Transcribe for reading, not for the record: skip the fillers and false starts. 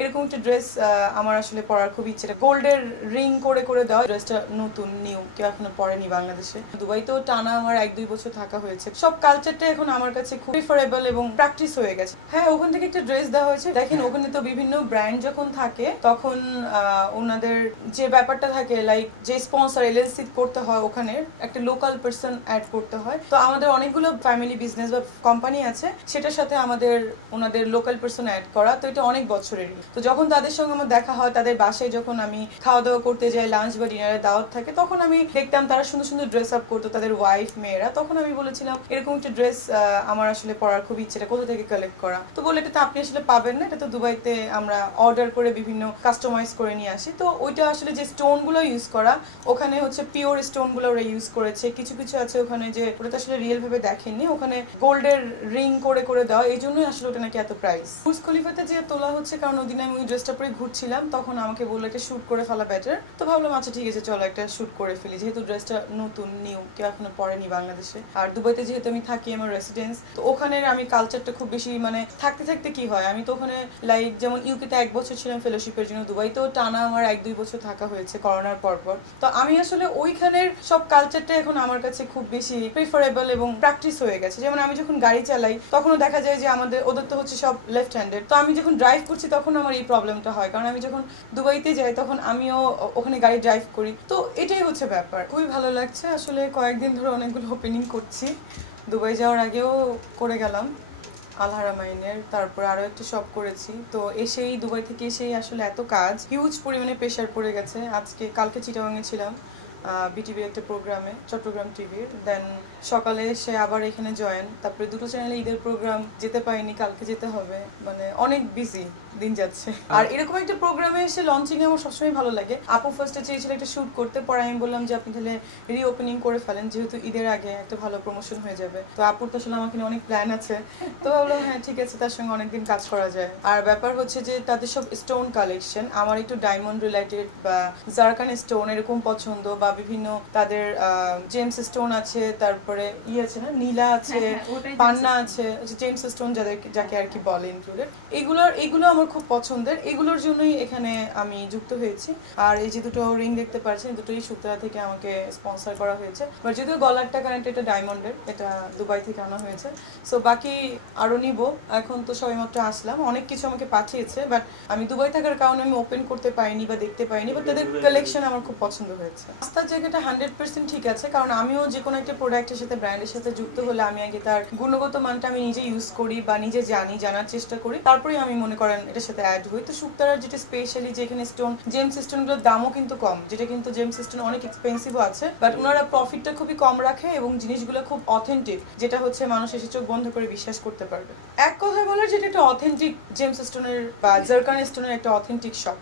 এরকম একটা ড্রেস আমার আসলে পরার খুব ইচ্ছে। গোল্ডের রিং করে করে দেওয়া ড্রেসটা নতুন নিউ, কেউ এখনো পরেনি বাংলাদেশে। দুবাইতেও টানা আমার 1-2 বছর থাকা হয়েছে। সব কালচারটা এখন আমার কাছে খুব প্রিফারেবল এবং প্র্যাকটিস হয়ে গেছে। হ্যাঁ, ওখান থেকে একটা ড্রেস দেওয়া হয়েছে। দেখেন ওখানে তো বিভিন্ন ব্র্যান্ড যখন থাকে তখন ওনাদের যে ব্যাপারটা থাকে লাইক যে স্পন্সর এলএলসি করতে হয়, ওখানে একটা লোকাল পার্সন অ্যাড করতে হয়। তো আমাদের অনেকগুলো ফ্যামিলি বিজনেস বা কোম্পানি আছে, সেটার সাথে ওনাদের লোকাল পার্সন অ্যাড করা। তো এটা অনেক বছরেরই। তো যখন তাদের সঙ্গে আমার দেখা হয়, তাদের বাসায় যখন আমি খাওয়া দাওয়া করতে যাই, লাঞ্চ বা ডিনারের দাওয়াত থাকে, তখন আমি দেখতাম তারা সুন্দর সুন্দর ড্রেস আপ করতো, তাদের ওয়াইফ মেয়েরা। তখন আমি বলেছিলাম এরকম একটা ড্রেস আমার আসলে পরার খুব ইচ্ছে, কোথা থেকে কালেক্ট করা। তো বলে এটা তো আপনি আসলে পাবেন না, এটা তো দুবাইতে আমরা অর্ডার করে বিভিন্ন কাস্টমাইজ করে নিয়ে আসি। তো ওইটা আসলে যে স্টোন গুলো ইউজ করা, ওখানে হচ্ছে পিওর স্টোন গুলো ওরা ইউজ করেছে। কিছু কিছু আছে ওখানে যে ওটা তো আসলে রিয়েল ভাবে দেখেননি, ওখানে গোল্ডের রিং করে করে দেওয়া, এই জন্যই আসলে ওটা নাকি এত প্রাইস। বুর্জ খলিফাতে যে তোলা হচ্ছে, কারণ ওদিন আমি ওই ড্রেসটা পরে ঘুরছিলাম, তখন আমাকে বললো একটা শুট করে ফেলা বেটার। তো ভাবলাম আচ্ছা ঠিক আছে, চলো একটা শুট করে ফেলি, যেহেতু ড্রেসটা নতুন নিউ, কেউ এখনো পরেনি বাংলাদেশে। আর দুবাইতে যেহেতু আমি থাকি, আমার রেসিডেন্স, তো ওখানে আমি কালচারটা খুব বেশি মানে থাকতে থাকতে কি হয়, আমি তো ওখানে লাইক যেমন ইউকেতে 1 বছর ছিলাম ফেলোশিপের জন্য, দুবাইতেও টানা আমার 1-2 বছর থাকা হয়েছে করোনার পর। তো আমি আসলে ওইখানের সব কালচারটা এখন আমার কাছে খুব বেশি প্রিফারেবল এবং প্র্যাকটিস হয়ে গেছে। যেমন আমি যখন গাড়ি চালাই, তখনও দেখা যায় যে ওদের তো হচ্ছে সব লেফট হ্যান্ডেড। তো আমি যখন ড্রাইভ করছি তখন আমার এই প্রবলেমটা হয়, কারণ আমি যখন দুবাইতে যাই তখন আমিও ওখানে গাড়ি ড্রাইভ করি। তো এটাই হচ্ছে ব্যাপার। খুবই ভালো লাগছে আসলে। কয়েকদিন ধরে অনেকগুলো ওপেনিং করছি। দুবাই যাওয়ার আগেও করে গেলাম আল হারামাইনের, তারপরে আরো একটা শপ করেছি। তো এসেই দুবাই থেকে এসেই আসলে এত কাজ, হিউজ পরিমাণে প্রেশার পড়ে গেছে। কালকে চিটাগাংয়ে ছিলাম বিটিভির একটা প্রোগ্রামে, চট্টগ্রাম টিভির। দেন সকালে এসে আবার এখানে জয়েন, তারপরে দুটো চ্যানেলে ঈদের প্রোগ্রাম, যেতে পারিনি, কালকে যেতে হবে। মানে অনেক বিজি দিন যাচ্ছে। আর এরকম একটা প্রোগ্রামে এসে লঞ্চিং আমার সবসময় ভালো লাগে। আপু ফার্স্টে চেয়েছিল একটা শুট করতে, পরে আমি বললাম যে আপনি তাহলে রিওপেনিং করে ফেলেন, যেহেতু ঈদের আগে একটা ভালো প্রমোশন হয়ে যাবে। তো আপুর তো আসলে আমাকে অনেক প্ল্যান আছে, তো ভাবলাম হ্যাঁ ঠিক আছে, তার সঙ্গে অনেকদিন কাজ করা যায়। আর ব্যাপার হচ্ছে যে তাদের সব স্টোন কালেকশন, আমার একটু ডায়মন্ড রিলেটেড বা জারকান স্টোন এরকম পছন্দ, বা বিভিন্ন তাদের জেমস স্টোন আছে, তারপরে আছে না নীলা আছে, পান্না আছে, জেমস স্টোন যাকে আর কি বলে ইনক্লুডেড। এগুলো আমার খুব পছন্দের, এগুলোর জন্যই এখানে আমি যুক্ত হয়েছি। আর এই যে দুটো রিং দেখতে পাচ্ছেন, দুটোই সুতরা থেকে আমাকে স্পন্সর করা হয়েছে। বাট যদিও গলারটা কারেন্ট এটা ডায়মন্ডের, এটা দুবাই থেকে আনা হয়েছে। সো বাকি আরো নিব। এখন তো সবেমাত্র আসলাম, অনেক কিছু আমাকে পাঠিয়েছে, বাট আমি দুবাই থাকার কারণে আমি ওপেন করতে পারিনি বা দেখতে পারিনি। বাট তাদের কালেকশন আমার খুব পছন্দ হয়েছে। রাস্তার জায়গাটা 100% ঠিক আছে, কারণ আমিও যে কোনো একটা প্রোডাক্টের সাথে ব্র্যান্ডের সাথে যুক্ত হলে আমি আগে তার গুণগত মানটা আমি নিজে ইউজ করি বা নিজে জানার চেষ্টা করি, তারপরে আমি মনে করেন এটার সাথে অ্যাড হই। তো শুক্তারার যেটা স্পেশালি, যেখানে স্টোন জেমস স্টোনগুলোর দামও কিন্তু কম, যেটা কিন্তু জেমস স্টোন অনেক এক্সপেন্সিভও আছে, বাট ওনারা প্রফিটটা খুবই কম রাখে এবং জিনিসগুলো খুব অথেন্টিক, যেটা হচ্ছে মানুষ এসে চোখ বন্ধ করে বিশ্বাস করতে পারবে। এক কথায় বলার যেটা একটা অথেন্টিক জেমস স্টোনের বা জারকান স্টোনের একটা অথেন্টিক শপ।